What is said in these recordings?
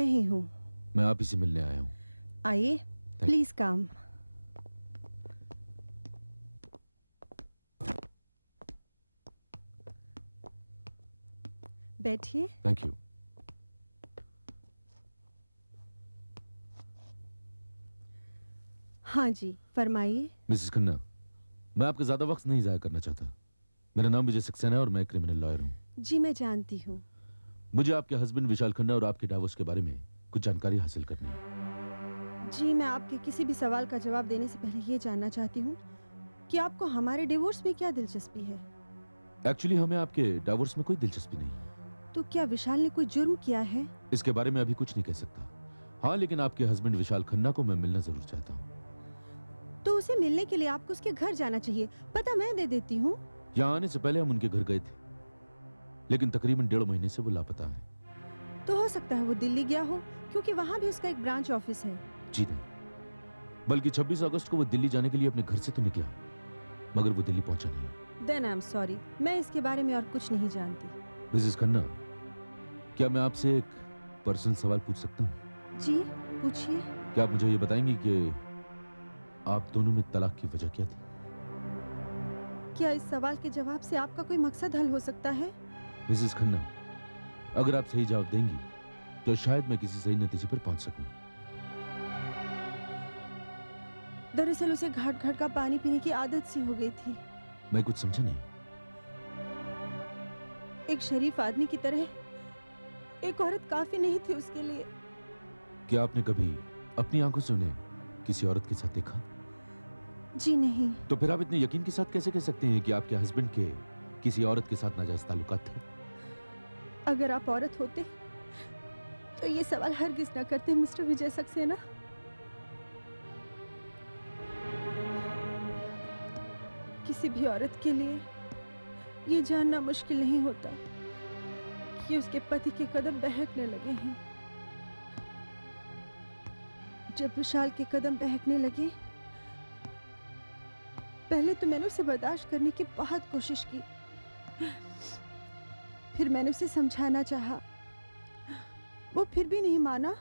मैं ही हूँ। मैं आप ही से मिलने आया हूँ। आइए, प्लीज कम। बैठिए। Thank you. हाँ जी, फरमाइए। मिसेस खन्ना, मैं आपका ज्यादा वक्त नहीं जाया करना चाहता। मेरा नाम विजय सक्सेना है और मैं क्रिमिनल लॉयर हूँ। जी मैं जानती हूँ। मुझे आपके हस्बैंड विशाल खन्ना और आपके डाइवोर्स के बारे में कुछ जानकारी हासिल करनी है। जी मैं आपके किसी भी सवाल का जवाब देने से पहले ये जानना चाहती हूँ कि आपको हमारे डिवोर्स में क्या दिलचस्पी है। एक्चुअली हमें आपके डाइवोर्स में कोई दिलचस्पी नहीं है। तो क्या विशाल ने कोई जुर्म किया है? इसके बारे में अभी कुछ नहीं कह सकता। हाँ, लेकिन आपके हस्बैंड विशाल खन्ना को मैं मिलना जरूर चाहता हूँ। तो उसे मिलने के लिए आपको उसके घर जाना चाहिए। पता मैं दे देती हूँ। यहाँ आने से पहले हम उनके घर गए थे, लेकिन तकरीबन 1.5 महीने से वो लापता है। तो हो सकता है वो दिल्ली गया हो, क्योंकि वहाँ भी उसका एक ब्रांच ऑफिस है। जी नहीं, बल्कि 26 अगस्त को वो दिल्ली जाने के लिए अपने घर से तो निकला, मगर वो दिल्ली पहुंचा नहीं। देन आई एम सॉरी, मैं इसके बारे में और कुछ नहीं जानती। मिसेस खन्ना, क्या मैं आपसे एक पर्सनल सवाल पूछ सकता हूँ? जी पूछिए। क्या आप मुझे ये बताएंगी कि आप दोनों में तलाक की वजह क्या थी? क्या इस सवाल के जवाब से आपका कोई मकसद हल हो सकता है? मिसेस खन्ना, अगर आप सही जवाब देंगी तो शायद मैं किसी सही नतीजे पर पहुंच सकूं। दरअसल उसे घाट घाट का पानी पीने की आदत सी हो गई थी। मैं कुछ समझा नहीं। एक शरीफ आदमी की तरह एक औरत काफी नहीं थी उसके लिए। क्या आपने कभी अपनी आंखों से उन्हें किसी औरत के साथ देखा? जी नहीं। तो फिर आप इतने यकीन के साथ कैसे कह सकते हैं कि आपके हस्बैंड के किसी औरत के साथ नाजायज ताल्लुकात थे? अगर आप औरत होते तो ये सवाल हरगिज न करते मिस्टर विजय सक्सेना। किसी भी औरत के लिए ये जानना मुश्किल नहीं होता कि उसके पति के कदम बहकने लगे हैं। जब विशाल के कदम बहकने लगे, पहले तो मैंने उसे बर्दाश्त करने की बहुत कोशिश की। फिर मैंने उसे समझाना चाहा, वो फिर भी नहीं माना।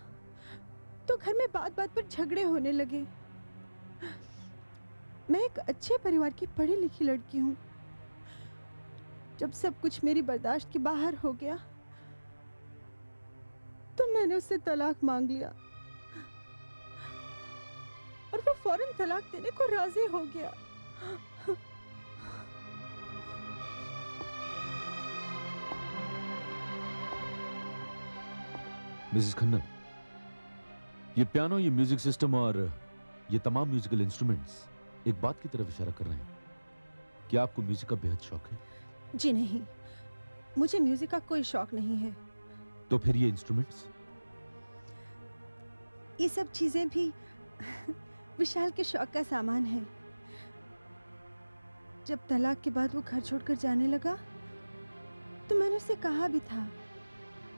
तो घर में बात बात पर झगड़े होने लगे। मैं एक अच्छे परिवार की पढ़ी लिखी लड़की हूँ। जब सब कुछ मेरी बर्दाश्त के बाहर हो गया तो मैंने उससे तलाक मांग लिया और वो फौरन तलाक देने को राजी हो गया। मिसेस खन्ना, ये पियानो, ये म्यूजिक सिस्टम और ये तमाम म्यूजिकल इंस्ट्रूमेंट्स एक बात की तरफ इशारा कर रहे हैं कि आपको म्यूजिक का बेहद शौक है। जी नहीं, मुझे म्यूजिक का कोई शौक नहीं है। तो फिर ये इंस्ट्रूमेंट्स? ये सब चीजें भी विशाल के शौक का सामान है। जब तलाक के बाद वो घर छोड़कर जाने लगा तो मैंने उससे कहा भी था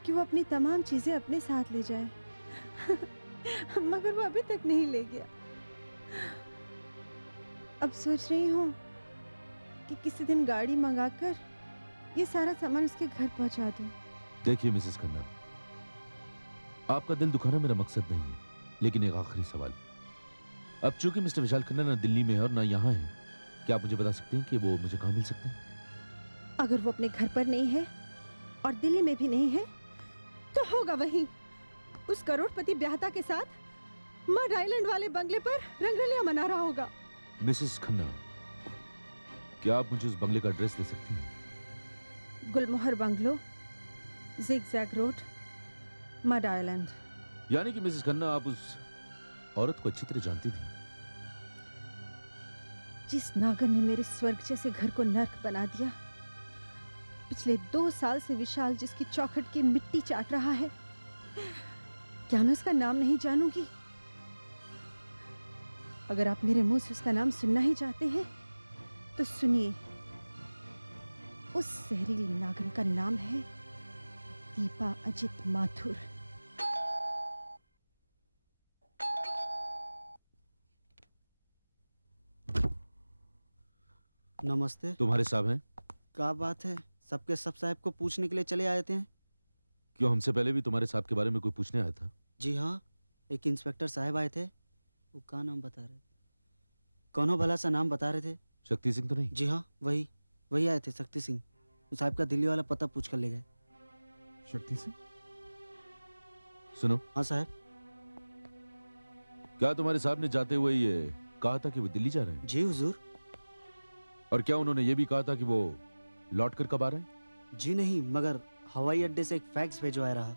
कि वो अपनी तमाम चीजें अपने साथ ले जाए। मगर वो अभी तक नहीं ले गया। अब सोच रही हूँ कि किसी दिन गाड़ी मंगाकर ये सारा सामान उसके घर पहुंचा दूं। देखिए मिसेस खन्ना, आपका दिल दुखाना मेरा मकसद नहीं है, लेकिन एक आखिरी सवाल। अब चूंकि मिस्टर विशाल खन्ना ना दिल्ली में है और ना यहाँ है, क्या आप मुझे बता सकते हैं कि वो मुझे कहाँ मिल सकते हैं? अगर वो अपने घर पर नहीं है और दिल्ली में भी नहीं है तो होगा वहीं उस करोड़पति ब्याहता के साथ मड आइलैंड वाले बंगले पर रंगरलियां मना रहा होगा। मिसेस खन्ना, क्या आप मुझे उस बंगले का एड्रेस दे सकती हैं? Gulmohar bungalow, zigzag road, Madh island. यानी कि मिसेस खन्ना, आप उस औरत को अच्छी तरह जानती थी। जिस नागर ने मेरे स्वर्ग जैसे घर को नर्क बना दिया, पिछले 2 साल से विशाल जिसकी चौखट की मिट्टी चाट रहा है, क्या मैं उसका नाम नहीं जानूंगी? अगर आप मेरे मुंह से उसका नाम सुनना ही चाहते हैं तो सुनिए। उस जहरीली नागिन का नाम है दीपा अजित माथुर। नमस्ते। तुम्हारे साहब हैं? क्या बात है, सबके सब साहब को पूछने के लिए चले आए थे? क्यों हमसे पहले भी तुम्हारे साहब के बारे में कोई पूछने आया था? जी हाँ, एक इंस्पेक्टर साहब आए थे। वो क्या नाम बता रहे थे? कौनो भला सा नाम बता रहे थे। शक्ति सिंह तो नहीं? जी हाँ, वही वही आए थे, शक्ति सिंह। साहब का दिल्ली वाला पता पूछ कर ले गए। शक्ति सिंह? सुनो, हाँ साहब। क्या तुम्हारे साहब ने जाते हुए ये कहा था कि वो दिल्ली जा रहे हैं? जी हुजूर। और क्या उन्होंने ये भी कहा था कि वो लौट कर कब आ रहे हैं? जी नहीं, मगर हवाई अड्डे से एक फैक्स भिजवाया रहा।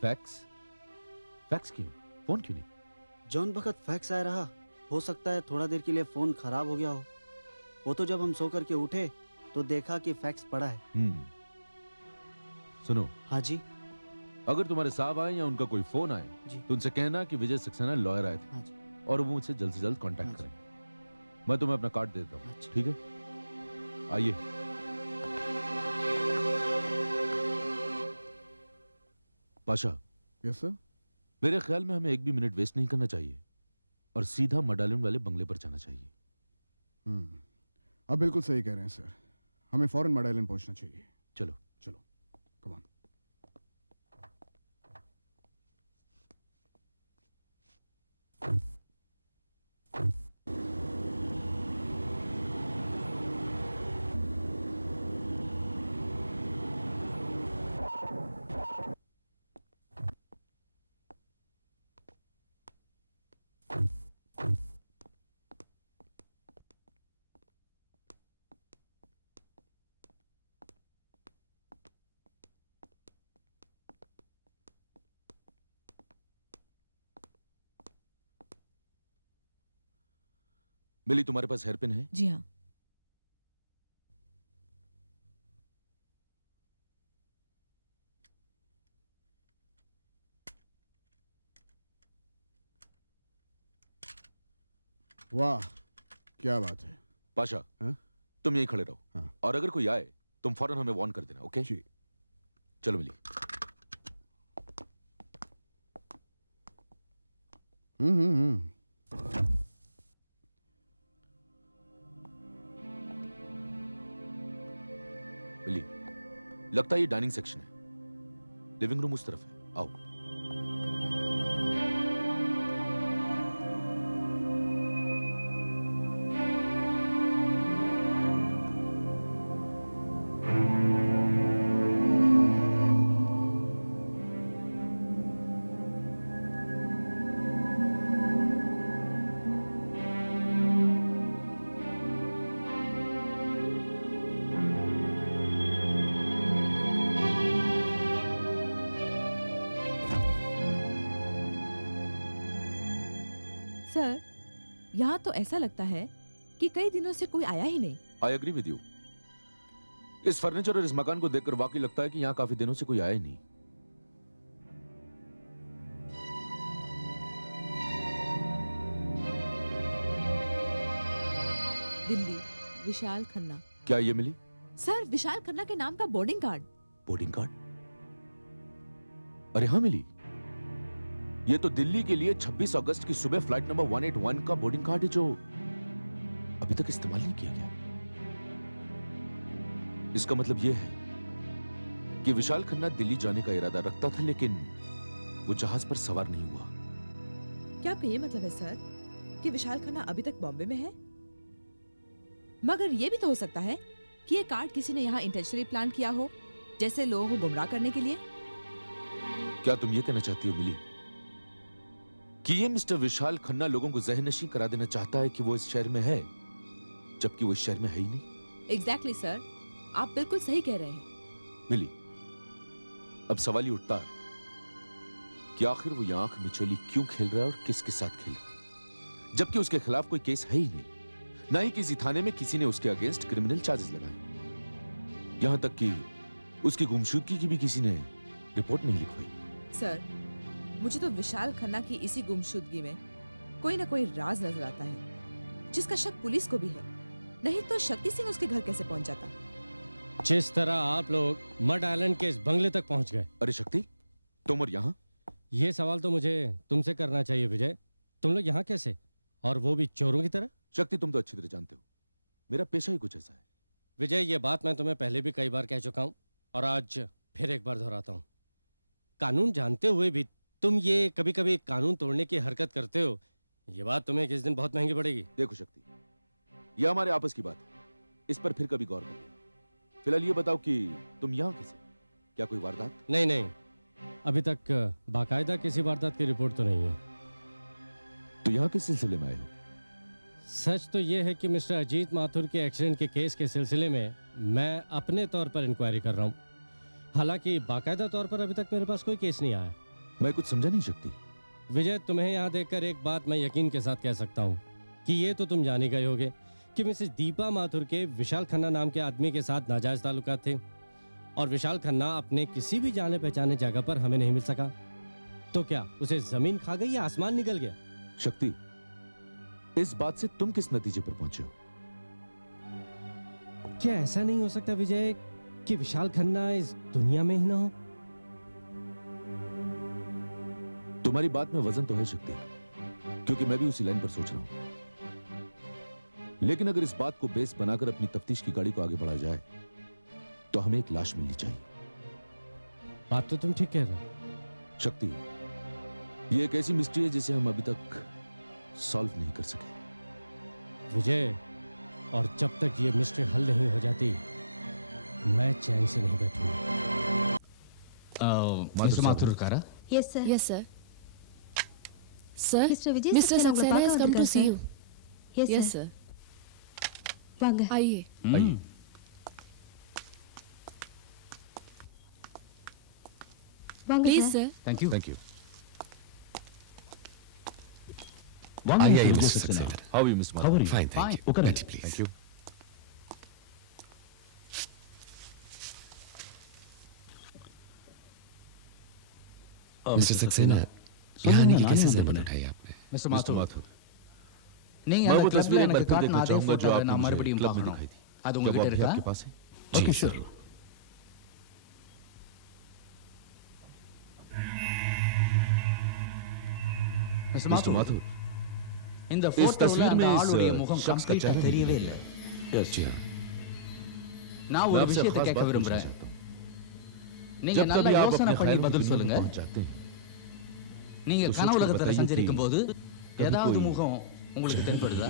फैक्स? फैक्स क्यों? फोन क्यों नहीं? जौन वक्त फैक्स आया रहा, हो सकता है थोड़ा देर के लिए फोन खराब हो गया हो। वो तो जब हम सो करके उठे तो देखा कि फैक्स पड़ा है। सुनो, हाँ जी। अगर तुम्हारे साहब आए या उनका कोई फोन आए जी। तो उनसे कहना कि विजय सक्सेना लॉयर आए थे। हाँ जी। और वो मुझसे जल्द से जल्द कांटेक्ट हाँ जी। करें। मैं तुम्हें अपना कार्ड दे देता हूँ, अच्छा। ठीक है? आइए। Pasha, yes sir. मेरे ख्याल में हमें एक भी मिनट वेस्ट नहीं करना चाहिए और सीधा मडालन वाले बंगले पर जाना चाहिए। आप बिल्कुल सही कह रहे हैं सर, हमें फौरन मड आइलैंड पहुंचना चाहिए। चलो। चलो, कम ऑन। मिली, तुम्हारे पास हेयरपिन है? जी हाँ। वाह, क्या बात है। पाशा, हाँ? तुम यहीं खड़े रहो। हाँ। और अगर कोई आए तुम फौरन हमें वार्न कर देना, ओके? जी। चलो मिली। हम्म। मिली, लगता है ये डाइनिंग सेक्शन है। लिविंग रूम उस तरफ है, आओ। सर, यहाँ तो ऐसा लगता है कि कई दिनों से कोई आया ही नहीं। I agree with you. इस फर्नीचर और इस मकान को देखकर वाकई लगता है कि यहाँ काफी दिनों से कोई आया ही नहीं। दिल्ली, विशाल खन्ना। क्या ये मिली? सर, विशाल खन्ना के नाम का बोर्डिंग कार्ड। Boarding card? अरे हाँ मिली, ये तो दिल्ली के लिए 26 अगस्त की सुबह फ्लाइट नंबर 181 का बोर्डिंग कार्ड है जो अभी तक इस्तेमाल नहीं किया गया। इसका मतलब यह है कि विशाल खन्ना दिल्ली जाने का इरादा रखता था, लेकिन वो जहाज पर सवार नहीं हुआ। क्या आपका ये मतलब है सर कि विशाल खन्ना अभी तक बॉम्बे में है? मगर ये भी तो हो सकता है कि ये कार्ड किसी ने यहाँ इंटेंशनली प्लान किया हो, जैसे लोगों को गुमराह करने के लिए। क्या तुम ये कहना चाहती हो मिली कि ये मिस्टर विशाल खन्ना लोगों को ज़हन-नशीं करा देना चाहता है कि वो इस शहर में है, जबकि वो इस शहर में है ही नहीं? एग्जैक्टली सर, आप बिल्कुल सही कह रहे हैं। मिली, अब सवाल ये उठता है कि आखिर वो ये आंख मिचोली क्यों खेल रहा है और किसके साथ खेल रहा है, जबकि उसके खिलाफ कोई केस है ही नहीं, ना ही किसी थाने में किसी ने उसके अगेंस्ट क्रिमिनल चार्जेस लगाए, यहां तक कि उसकी गुमशुदगी की भी किसी ने रिपोर्ट नहीं लिखवाई। सर, मुझे तो विशाल खन्ना की इसी गुमशुदगी में कोई ना कोई राज नजर आता है, जिसका शक पुलिस को भी है। नहीं तो शक्ति सिंह उसके घर कैसे पहुंच जाता? जिस तरह आप लोग मड आइलैंड के इस बंगले तक पहुंच गए। अरे शक्ति, तुम और यहाँ? ये सवाल तो मुझे तुमसे करना चाहिए विजय। तुम लोग यहाँ कैसे, और वो भी चोरों की तरह? शक्ति, तुम तो अच्छी तरह जानते हो मेरा पेशा ही कुछ ऐसा है। विजय, ये बात मैं तुम्हें पहले भी कई बार कह चुका हूँ और आज फिर एक बार दोहराता हूँ। कानून जानते हुए भी तुम ये कभी कभी कानून तोड़ने की हरकत करते हो, ये बात तुम्हें किस दिन बहुत महंगी पड़ेगी। देखो शक्ति, ये हमारे आपस की बात है, इस पर फिर कभी गौर करेंगे। फिलहाल ये बताओ कि तुम यहाँ कैसे? क्या कोई वारदात? नहीं नहीं, अभी तक बाकायदा किसी वारदात की रिपोर्ट तो नहीं है। तो यहाँ किस सिलसिले में आए हो? सच तो ये है कि मिस्टर अजीत माथुर के एक्सीडेंट के केस के सिलसिले में मैं अपने तौर पर इंक्वायरी कर रहा हूँ। हालांकि बाकायदा तौर पर अभी तक मेरे पास कोई केस नहीं आया। मैं कुछ समझा नहीं शक्ति। विजय, तुम्हें यहाँ देखकर एक बात मैं यकीन के साथ कह सकता हूँ कि ये तो तुम जान ही गए होगे कि मिसेस दीपा माथुर के विशाल खन्ना नाम के आदमी के साथ नाजायज ताल्लुकात थे और विशाल खन्ना अपने किसी भी जाने पहचाने जगह पर हमें नहीं मिल सका। तो क्या उसे जमीन खा गई या आसमान निकल गया? शक्ति, इस बात से तुम किस नतीजे पर पहुंचे हो? क्या ऐसा नहीं हो सकता विजय कि विशाल खन्ना इस दुनिया में ही ना हो? तुम्हारी बात में वजन तो है शक्ति, क्योंकि मैं भी उसी लाइन पर सोच रहा हूं। लेकिन अगर इस बात को बेस बनाकर अपनी तफ्तीश की गाड़ी को आगे बढ़ाया जाए तो हमें एक लाश मिलनी चाहिए। बात तो तुम ठीक कह रहे हो शक्ति, ये एक ऐसी मिस्ट्री है जिसे हम अभी तक सॉल्व नहीं कर सके विजय, और जब तक ये मिस्ट्री हल नहीं हो जाती मैं चैन से नहीं बैठूंगा। மிஸ்டர் மாத்தூர் இருக்காரா? Yes sir. Mr Vijay Saxena உங்களை பார்க்க வந்திருக்கார் சார். Yes sir. வாங்க. ம். வாங்க சார். Thank you. வாங்க Mr Vijay Saxena. How are you? Fine. உட்காருங்க. மிஸ்டர் சக்சேனா, சொல்லியிருந்தா நானே வந்திருப்பேனே. மிஸ்டர் மாத்தூர், நீங்க அந்த கிளப்ல எனக்கு காட்டின அதே போட்டோவை நான் மறுபடியும் பார்க்கணும். அது உங்ககிட்ட இருக்கா? Okay, sure. மிஸ்டர் மாத்தூர், இந்த போட்டோவில் அந்த ஆளுடைய முகம் கம்ப்ளீட்டா தெரியவே இல்லை. எஸ். நான் ஒரு விஷயத்தை கேட்க விரும்புறேன். நீங்க நல்லா யோசனை பண்ணி பதில் சொல்லுங்க. நீங்க கனவுலகத்தில் சஞ்சரிக்கும் போது ஏதாவது முகம் உங்களுக்கு தென்படுதா?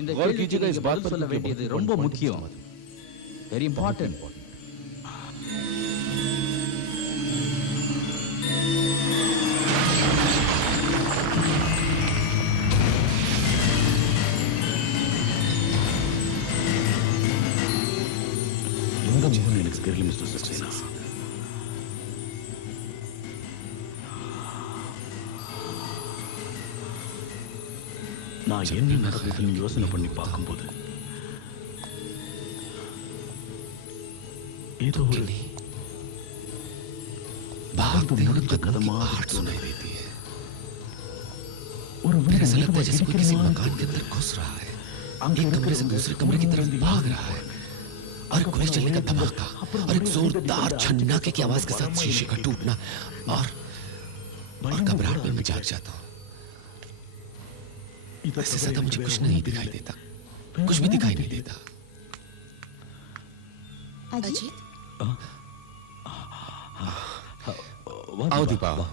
இந்த கேள்விக்கு நீங்க பதில் சொல்ல வேண்டியது ரொம்ப முக்கியம். Very important. எந்த முகம் எனக்கு தெரியல மிஸ்டர் சக்சேனா. நான் என்ன நடந்ததுன்னு யோசனை பண்ணி பார்க்கும்போது ஏதோ ஒரு நடந்து முடிஞ்ச கதை மாதிரி தோணுது. ஒரு வீடு மெதுவா இடிக்கிற மாதிரி தோணுது. அங்க இருக்கிறவங்க ஒரு ரூம்ல இருந்து இன்னொரு ரூமுக்கு போறாங்க. அங்க போன ஒரே கும்பல், அப்புறம் ஒரே அடிதடி சண்டை, அடிச்சுக்கிற சத்தம் ரொம்ப பலமா எனக்கு கேக்குது. நான் பயந்து ஓட ஆரம்பிக்கிறேன். இதை தவிர எனக்கு வேற ஒண்ணும் தெரியல. வேற ஒண்ணுமே தெரியல. அஜித், வா தீபா, வா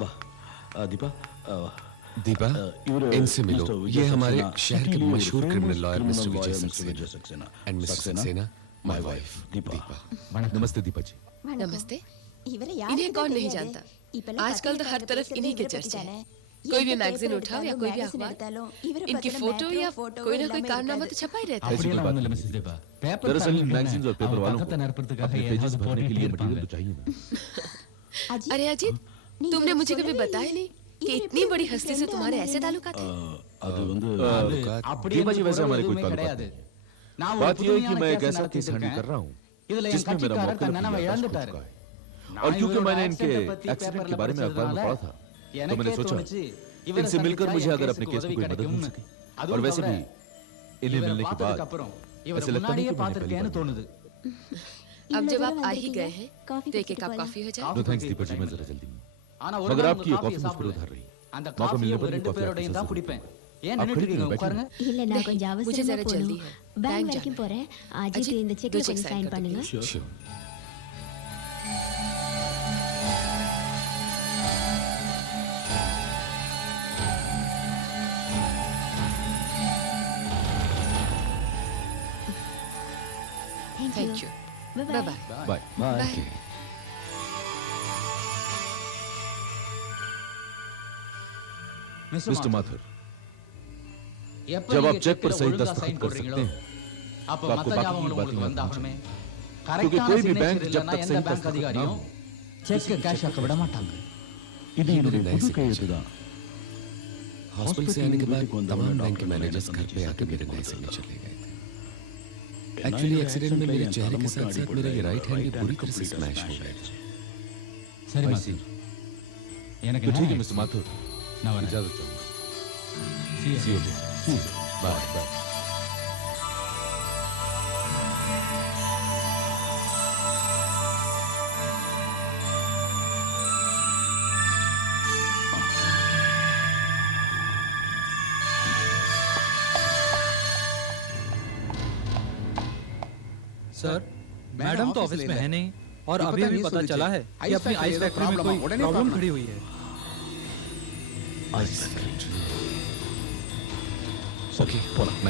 வா. தீபா, இவர் மிஸ்டர் விஜய் சக்சேனா, சிட்டிலேயே ஒரு famous criminal lawyer mister Vijay Saxena. Saxena, my wife Deepa. வணக்கம். வணக்கம். இவரை யாருக்கு தான் தெரியாது? இப்பெல்லாம் பத்திரிகைக்காரங்க பேசுறதே இவரை பத்தி தானே. எந்த பேப்பர் எடுத்தாலும் மேகசின் எடுத்தாலும் இவரை பத்தின மேட்ரோ போட்டோவோ இல்லாம இருக்காது. அப்படியெல்லாம் ஒண்ணும் இல்லை மிஸ்ஸஸ் தீபா. பேப்பர்காரங்களுக்கு என்ன, அவங்க பக்கத்தை நிரப்புறதுக்காக ஏதாவது போட்டுக்கிட்டே இருப்பாங்க. அஜித், நீங்க எனக்கு சொல்லவே இல்லையே இவர் எப்படி உங்களுக்கு ஃப்ரெண்ட் ஆனாருன்னு. அது வந்து அது அப்படி எங்களுக்கு உறவு எதுவுமே கிடையாது. நான் ஒரு புதுமையான கேஸை நடத்திட்டு இருக்கேன். இதுல என் கட்சிக்காரர் தன் நினைவை இழந்துட்டாரு. நான் இவரோட ஆக்சிடென்ட்டை பத்தி பேப்பர்ல படிச்சதுனால எனக்கே தோணுச்சு இவரை சந்திச்சா என் கேஸுக்கு உதவி கிடைக்கும்னு. அதுவும் தவிர இவரை பார்த்ததுக்கு அப்புறம் இவரை முன்னாடியே பார்த்திருக்கேன்னு தோணுது. இவ்வளவு தூரம் வந்திருக்கீங்க, காஃபி குடிச்சிட்டு போலாம். காஃபி குடிக்க இப்ப டைம் இல்லை. ஆனா ஒரு நாள் உங்க காஃபியை சாப்பிடுவேன். அந்த காஃபியை உங்க 2 பேரோடையும் தான் குடிப்பேன். ஏன் நின்றுட்டு இருக்கீங்க? உட்காருங்க. இல்ல, நான் கொஞ்சம் அவசரமா போகணும். பேங்க் வரைக்கும் போறேன். அஜித், இந்த செக்ல கொஞ்சம் சைன் பண்ணுங்க. ஷூர். தேங்க்யூ. பாய். பாய். बाय। மிஸ்டர் மாத்தூர், எப்ப நீங்க செக்ல ஒழுங்கா சைன் போடுறீங்களோ அப்ப மத்த ஞாபகங்கள் உங்களுக்கு வந்தாகணுமே. கரெக்டான சிக்னேச்சர் இல்லைன்னா எந்த பேங்க் அதிகாரியும் செக்கை கேஷ் ஆக்க விட மாட்டாங்க. இது என்னுடைய புது கையெழுத்து தான். ஹாஸ்பிட்டல் இருந்து வீட்டுக்கு வந்தவொடனே டாக்டருங்கெல்லாம் என்னை சந்திச்சு சர்டிஃபிகேட் கொடுத்தது தான். ஏன்னா என்னோட ஆக்சிடென்ட்ல என் தலை மட்டும் அடிபடல, என்னோட ரைட் ஹேண்ட் கம்ப்ளீட்டா ஸ்மாஷ் ஆயிடுச்சு. சரி மாத்தூர், எனக்கு நேரம் ஆயிடுச்சு, நான் வரேன். See you again. See you, sir. Bye. Sir, madam ஆஃபீஸில் இல்லை. இப்போ தான் நியூஸ் வந்துச்சு. ஐஸ் ஃபேக்டரியில் ஏதோ ப்ராப்ளமா, உடனே பார்க்கணும். Ice factory. சரி, போலாம்.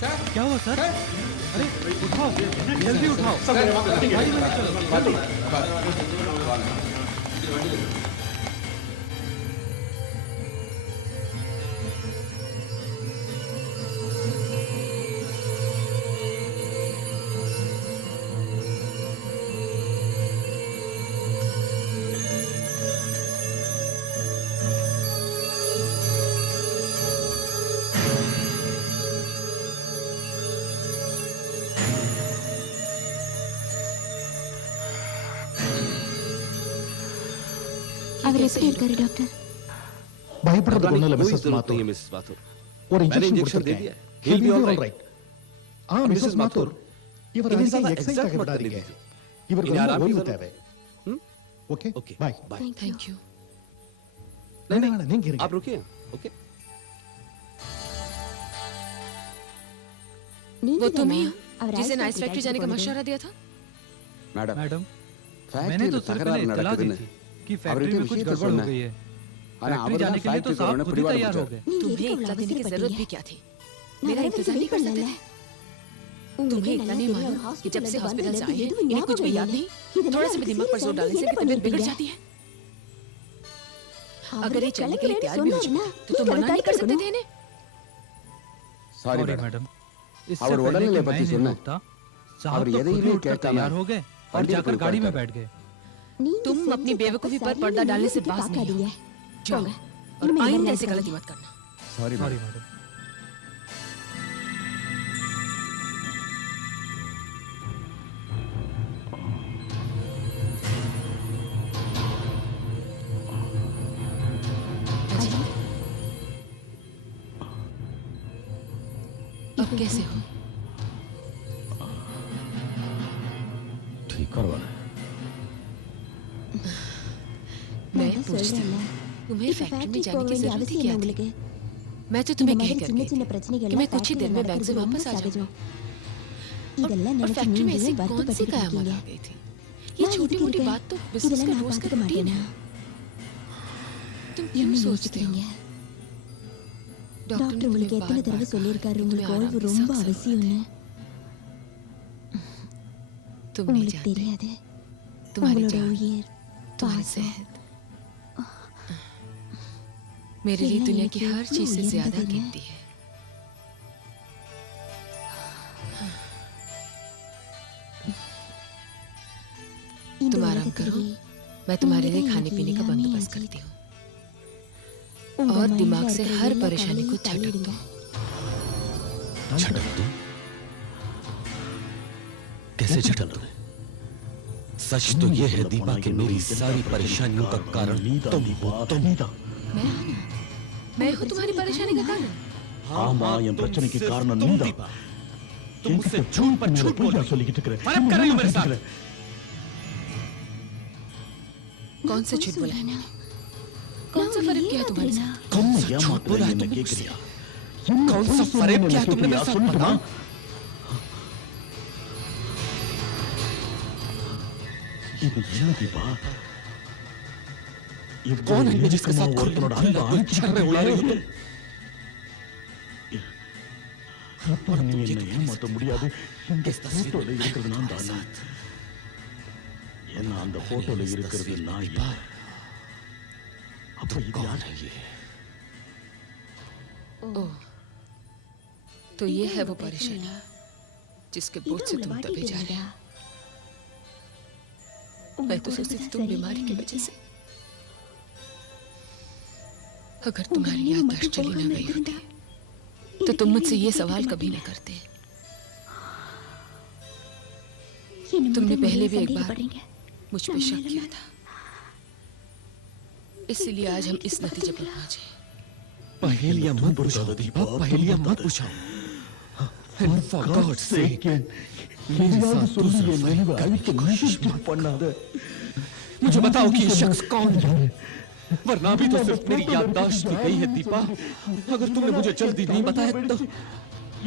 சார், சார், என்ன சார், சார், பார்த்து வாங்க. அவர் எப்படி இருக்காரு டாக்டர்? பயப்படுறதுக்கு ஒன்றும் இல்லை மிஸ்ஸஸ் மாத்தூர். ஒரு இன்ஜெக்ஷன் கொடுத்துருக்கேன். He will be all right. Mrs Mathur, இவர் அதிகம் எக்ஸைட் ஆக விடாதீங்க. இவருக்கு ரொம்ப ஓய்வு தேவை. Okay, bye. தேங்க்யூ. வேணாம், நீங்க இருங்க. நீங்க தானா அவர் ஐஸ் ஃபேக்டரிக்கு அழைச்சிட்டு போனது? மேடம், ஃபேக்டரியில் தகராறு நடக்குதுன்னு அவர்கிட்ட விஷயத்த சொன்னேன். ஆனால் அவர் தான் ஃபேக்டரிக்கு வரவன பிடிவாதம் பிடிச்சார். நீங்க எதுக்கு அவ்வளவு அவசரப்பட்டீங்க? நான் வர வரைக்கும் வெயிட் பண்ணல. உங்களுக்கே நல்லா தெரியும் அவர் ஹாஸ்பிட்டல்ல இருந்து வந்ததுல இருந்து எதுவும் ஞாபகம் இல்லைன்னு. இதனால அவருக்கு சீரியஸ் ஆயிருந்து என்ன பண்ணிருப்பீங்க? அவர் தான் கிளம்புறேன்னு சொன்னாருன்னா நீங்க அதை தடுத்திருக்கணும். சாரி மேடம், அவர் உடல்நிலை பற்றி சொன்னேன். அவர் எதையுமே கேட்காம வண்டியில் போய் உட்காந்துட்டாரு. நீங்க செஞ்ச தப்ப சரின்னு நிரூபிக்க பார்க்காதீங்க. போங்க, இனிமே இந்த மாதிரி நடந்துக்காதீங்க. Sorry madam. அஜித், இப்ப எப்படி இருக்கு? பரவாயில்ல. நான் தான் சொல்றேன்ல, இப்ப ஃபேக்டரிக்கு போக வேண்டிய அவசியம் என்ன உங்களுக்கு? இந்த மாதிரி சின்ன சின்ன பிரச்சனைகள்லாம் ஃபேக்டரியில நடக்கிறது ரொம்ப சகஜம். இதெல்லாம் நினைச்சு நீங்க ஏன் வருத்தப்பட்டுக்கிட்டு இருக்கீங்க? நான் எதுக்கு இருக்கேன்? இதெல்லாம் நான் பார்த்துக்க மாட்டேனா? என்ன யோசிக்கிறீங்க? டாக்டர் உங்களுக்கு எத்தனை தடவை சொல்லியிருக்காரு உங்களுக்கு ஓய்வு ரொம்ப அவசியம்னு? உங்களுக்கு தெரியாது உங்களோட உயிர், பாசம் எல்லாம் எனக்கு எவ்வளோ உயர்ந்ததுன்னு. இந்த உலகத்திலேயே நீங்க தான் எனக்கு எல்லாமே அஜித். உங்க மைண்ட்ல இருக்கிற எல்லா கவலையும் தள்ளிடுங்க. தள்ளுறதா? எப்படி தள்ளுறது? உண்மையை சொல்ல போனா என்னுடைய எல்லா பிரச்சனைக்கு காரணம் நீதான் தீபா, நீதான். நானா? உங்க பிரச்சனைகளுக்கு காரணம் நானா? ஆமா, என் பிரச்சனைக்கு காரணம் நீதான். என்கிட்ட பொய்க்கு மேல பொய்யா சொல்லிக்கிட்டு இருக்கிற, என்ன ஏமாத்திக்கிட்டு இருக்கிற. நான் பொய் சொல்றேனா? நான் உங்களை ஏமாத்துறேனா? என்ன ஏமாத்துறேன்னு என்ன கேக்குறியா? என்ன பொய் சொன்னேன்னு என்ன கேக்குறியா? சொல்லட்டுமா? இது என்ன தீபா, இவ்வளவு நெருக்கமா ஒருத்தனோட அன்பை அணைச்சுக்கிட்டு இருக்கிறியே. இப்போ நீ என்ன ஏமாத்த முடியாது. இந்த போட்டோல இருக்கிறது நான் தானே. என்ன அந்த போட்டோல இருக்கிறது நான் இல்ல. அப்ப இது யாரு? ஓ, இதான் உங்க பிரச்சனையா? இதான் உங்களை வாட்டிட்டு இருந்ததா? உங்களுக்கு உடம்பு தான் சரியில்லைன்னு நினைச்சேன். உங்க நினைவு மட்டும் போகாம இருந்திருந்தா இந்த கேள்வி நீங்க கேட்டிருக்க மாட்டீங்க. என்ன முறையா சந்தேகப்படுறீங்க. நம்ம நிலைமை எப்படி ஆயிடுச்சு பாத்தீங்களா? நீ என்ன துன்புறுத்தாத தீபா, துன்புறுத்தாத. For God's sake, எதையாவது சொல்லி என் நினைவை அழிக்க முயற்சி பண்ணாத. தயவு செஞ்சு சொல்லு, இது யாரு? முதல்ல அந்த போட்டோல இருக்கிறது யாருன்னு சொல்லிடு. இல்லைன்னா என் தலையே வெடிச்சு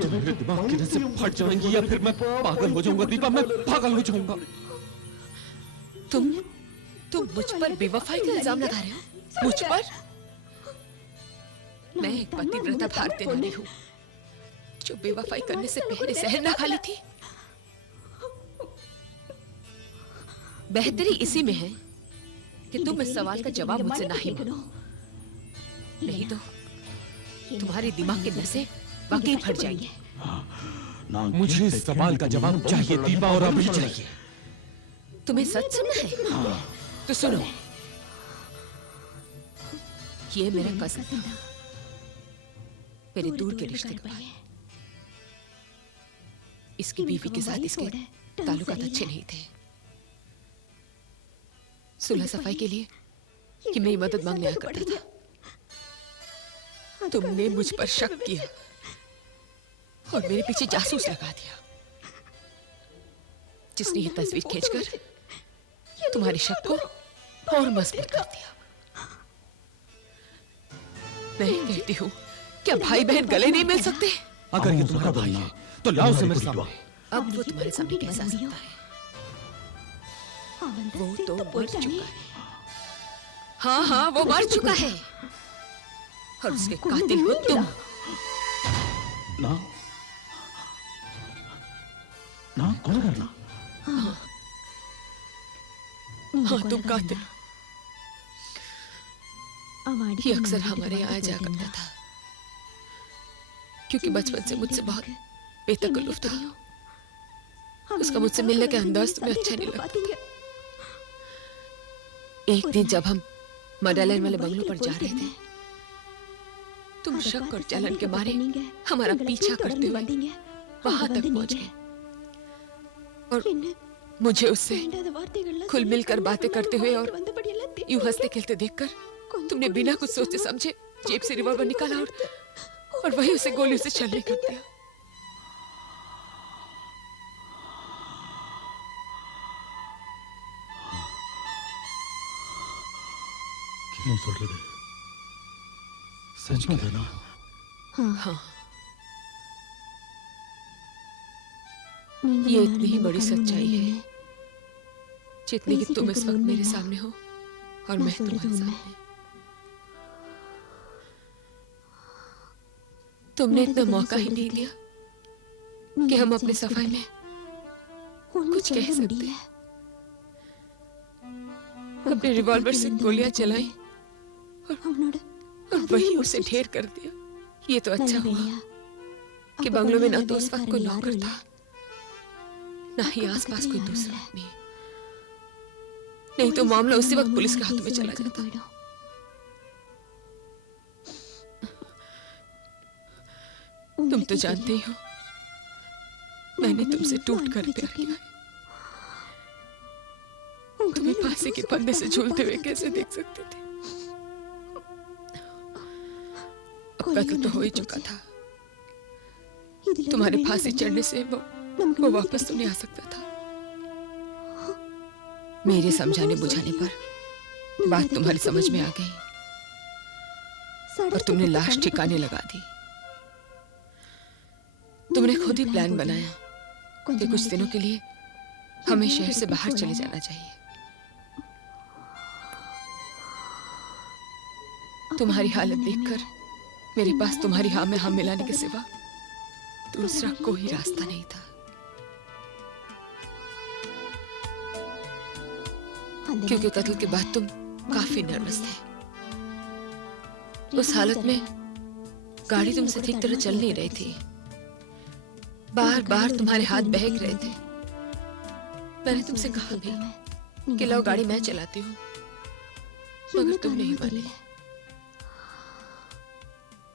எனக்கு பைத்தியம் பிடிச்சிடும் போல இருக்கு தீபா, பைத்தியம் பிடிச்சிடும் போல இருக்கு, பைத்தியம் பிடிச்சு. என்ன குற்றவாளியாக்கி பாக்குறீங்களா நீங்க? சொல்லுங்க. நான் ஒரு தன்மானம் உள்ள தமிழ் பொண்ணு. இப்படி எல்லாம் மனசால கூட நினைச்சு பார்க்கல. என்ன பொறுத்த வரைக்கும் இந்த கேள்வி கேட்டதுக்கு நீங்க மன்னிப்பு கேட்கணும். இல்லனா என்ன தப்பா நினைச்சதுக்கு நீங்க கஷ்டப்படுவீங்க. நான் கேட்ட கேள்விக்கு நீ இன்னும் பதில் சொல்லல தீபா, பதில் சொல்லல. உண்மையை தானே தெரிஞ்சுக்கணும். சொல்றேன். இவன் என்னோட கசின் தான். தூரத்து உறவுக்கார பையன். இவனுக்கு அவன் வைஃபோட டர்ம் சரியில்லை. இந்த பையன் என் ஃப்ரெண்டுன்னு சந்தேகப்படுறீங்க. அதுக்காக தானே டிடெக்டிவ் வச்சு என்ன வேவ பாக்குறீங்க. அந்த ஆள் இந்த போட்டோவை வச்சு என்ன எவ்வளவு தூரம் பயமுறுத்தி இருக்கா. ஏன் அஜித், இது அண்ணன் தங்க பாசமா இருக்காதா? அவன் சகோதரன், என் முன்னாடி கூட்டிட்டு வா. அவனை எப்படி கூட்டிட்டு வர முடியும்? அவன் தான் செத்து போயிட்டானே. அவன் செத்து போயிட்டான். அவனை கொன்னது நீங்கதான். நான் கொலைகாரனா? நீங்க கொலைகாரன் தான். அவன் அடிக்கடி நம்ம வீட்டுக்கு வந்து போயிட்டு இருந்தான். சின்ன வயசுல இருந்தே அவனுக்கு என் மேல பிரியம். அவன் என்ன பார்க்க வர்றது நீங்க சந்தேகத்தோட பாத்தீங்க. ஒரு நாள் அவனோட நான் பைக்ல போயிட்டு இருந்தேன். அதை பார்த்து சந்தேகப்பட்ட நீங்க எங்களை பின்தொடர்ந்து வந்தீங்க. அங்க வந்து நீங்க என்ன வேண்டாத வார்த்தைகள்லாம் சொல்லி கண்ணா பின்னான்னு வாய்க்கு வந்தபடியெல்லாம் திட்டினீங்க. கொஞ்சம் கூட யோசிக்காம பாக்கெட்ல இருந்து ரிவால்வர் எடுத்து உங்க கையாலே அவனை சுட்டுட்டீங்க. நீ சொல்றது உண்மைதானா? ஆ. நீங்களும் நானும் நம்ம கண் முன்னால நின்று பேசிட்டு இருக்கிறது உண்மைன்னா நான் சொல்றது உண்மை. நடந்ததெல்லாம் சொல்றதுக்கு நீங்க எனக்கு சான்ஸ் கொடுக்கல. ஒன்னும் சொல்ல முடியல. உங்க துப்பாக்கியில இருந்து வந்த குண்டு அவனோட கதையே முடிச்சிருச்சு. நல்ல வேளையா அப்ப பங்களாவில் வேலைக்காரங்க யாரும் இல்ல, அக்கம் பக்கத்துல யாரும் இல்ல. போலீஸுக்கு போன மாமூலான கேஸ் வழக்குன்னு போயிடும். உங்களுக்கே தெரியும் நான் உங்க மேல எவ்வளவு அன்பு வச்சிருக்கேன்னு. உங்க மேல ஒரு தூசு கூட படாம பாதுகாத்துட்டு இருந்தேன். கொலையோ நடந்து போச்சு. இதுல இருந்து வெளியே வந்தாலும் நமக்கு நிம்மதி கிடைக்காது. நான் எவ்வளவோ சொல்லியும் நீங்க அதை கேட்கவே இல்லை. சடலத்தை பத்தி கவலைப்பட்டீங்க. நீங்களும் ஒரு பிளான் போட்டீங்க, கொஞ்ச நாளைக்கு எங்கேயாவது ஒரு ட்ரிப் போலான்னு. அப்ப நீங்க இருந்த நிலைமையில என்னால அதை ஏத்துக்கிறத தவிர வேற வழியே தெரியல. அந்த நேரத்தில் உங்களால வண்டி ஓட்ட முடியல. 2-3 தடவை ஸ்டியரிங்ல கூட தடுமாட்டம் ஏற்பட்டுடுச்சு. உங்க கையில ஒரு நடுக்கம் இருந்துட்டே இருந்தது. நான் சொல்றதை கேட்காம நீங்க வண்டி ஓட்டுனீங்க. என்ன காரணமோ தெரியல.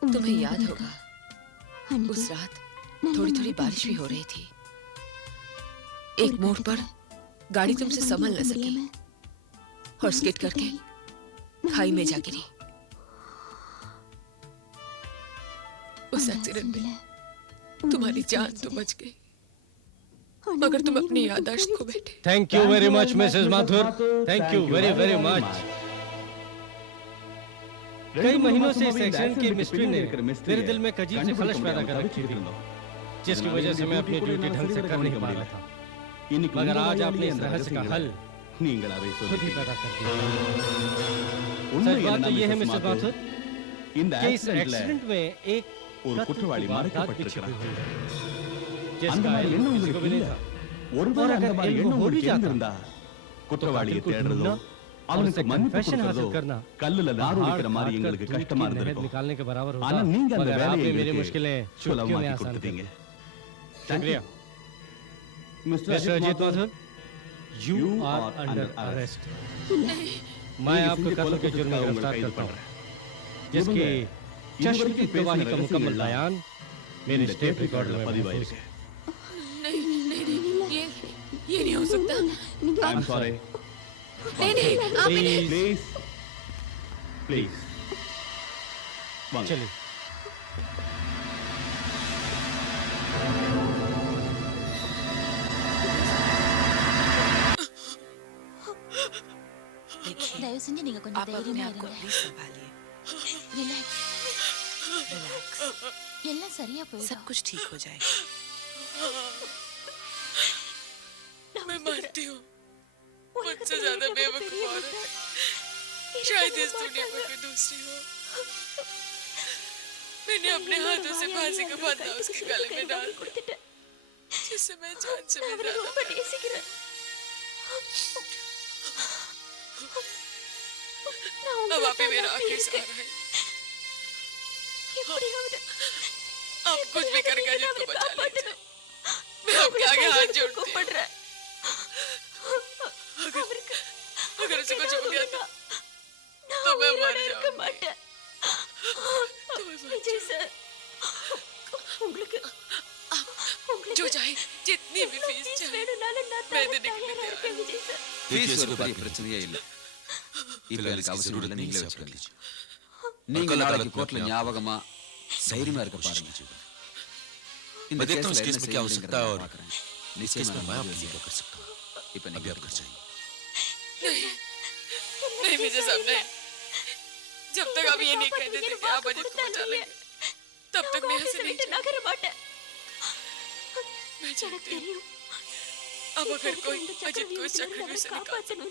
உங்களுக்கு ஞாபகம் இருக்கா? அன்னைக்கு நல்ல மழை பெஞ்சிட்டு இருந்தது. ஒரு கட்டத்துல உங்களால வண்டி ஓட்ட முடியாம வண்டி ஸ்கிட் ஆகி நாம விழுந்துட்டோம். அந்த ஆக்சிடென்ட்ல உங்க உயிர் பொழைச்சது. ஆனா உங்க நினைவு மட்டும் போயிடுச்சு. Thank you very much, Mrs. Mathu. Thank you very, very much. 2-3 மாசமாவே இந்த ஆக்சிடென்ட்க்கு பின்னாடி இருக்கிற மிஸ்டரிய கண்டுபிடிக்க முடியாம தவிச்சுக்கிட்டு இருந்தோம். இதனால என்னுடைய டியூட்டி கூட என்னால சரிவர கவனிக்க முடியல. இன்னைக்கு உங்க வாயாலேயே அந்த ரகசியங்களை நீங்களாவே சொல்லிட்டீங்க. உண்மை என்னன்னா மிஸ்ஸஸ் மாத்தூர், இந்த ஆக்சிடென்ட்ல ஒரு குற்றவாளி மறைக்கப்பட்டிருக்கிறான். அந்த மாதிரி எண்ணம் உங்களுக்கு இல்ல. ஒருவேளை அந்த மாதிரி எண்ணம் உங்களுக்கு இருந்திருந்தா குற்றவாளியை தேடுறதோ அவனுக்கு மன்னிப்பு கொடுக்கறதோ கல்லுல நாறுடிக்கிற மாதிரி எங்களுக்கு கஷ்டமா இருந்திருக்கும். ஆனா நீங்க அந்த வேலையை எங்களுக்கு சுலபமாக்கி கொடுத்துட்டீங்க. Thank you mister Ajith Mathur. You are under arrest. இல்ல, நீங்க செஞ்ச கொலை குற்றத்துக்காக உங்களை கைது பண்றேன். இவங்க இதுவரைக்கும் பேசின ரகசியங்கள்லாம் இந்த டேப் ரெக்கார்ட்ல பதிவாயிருக்கு. இல்ல, இது வந்து உண்மை இல்ல. நீங்க ஐ அம் சாரி. வாங்க இல்ல, அவரு ப்ளீஸ் ப்ளீஸ் வாங்க. தயவு செஞ்சு நீங்க கொஞ்சம் தைரியமா இருங்க. ரிலாக்ஸ். எல்லாம் சரியா போயிடும். நான் ஒத்துக்கிறேன். உலகத்துல என்னை விட பெரிய முட்டாள் இருக்கவே மாட்டாங்க. நான் என்னோட வாயாலே அவரோட கழுத்துக்கு சுருக்கு கயிறு வாங்கி கொடுத்துட்டேன். நான் அவரை ரொம்ப நேசிக்கிறேன். நான் உங்களை தான் நம்பி இருக்கேன். எப்படியாவது நீங்க தான் அவரை காப்பாத்தணும். நான் உங்களை கையெடுத்து கும்பிடுறேன். அவருக்கு ஏதாவது ஒண்ணுன்னா நான் உயிரோட இருக்க மாட்டேன். விஜய் சார், உங்களுக்கு எவ்வளவு ஃபீஸ் வேணும்னாலும் நான் தர தயாரா இருக்கேன். விஜய் சார், ஃபீஸ் ஒரு பெரிய பிரச்சனையே இல்லை. இப்போ எனக்கு அவசியம் இல்லை, நீங்களே வச்சுக்கோங்க. நீங்க நாளைக்கு கோர்ட்ல ஞாபகமா தைரியமா இருக்க பாருங்க. இந்த கேஸ்ல என்ன செய்ய முடியுங்கிறத நான் பார்க்கறேன். நிச்சயமா நான் முடிஞ்சதை செய்யறேன். இப்போ நீங்க வீட்டுக்கு போங்க. இல்ல விஜய் சார், இல்ல. நீங்க நீங்க அவரை காப்பாத்துவீங்கன்னு வாக்கு கொடுத்தால் ஒழிய நான் உங்க ஆபீஸை விட்டு நகர மாட்டேன். எனக்கு தெரியும் இப்ப இருக்கிற இந்த சக்கர வியூகத்துல இருந்து அவரை காப்பாத்தணும்.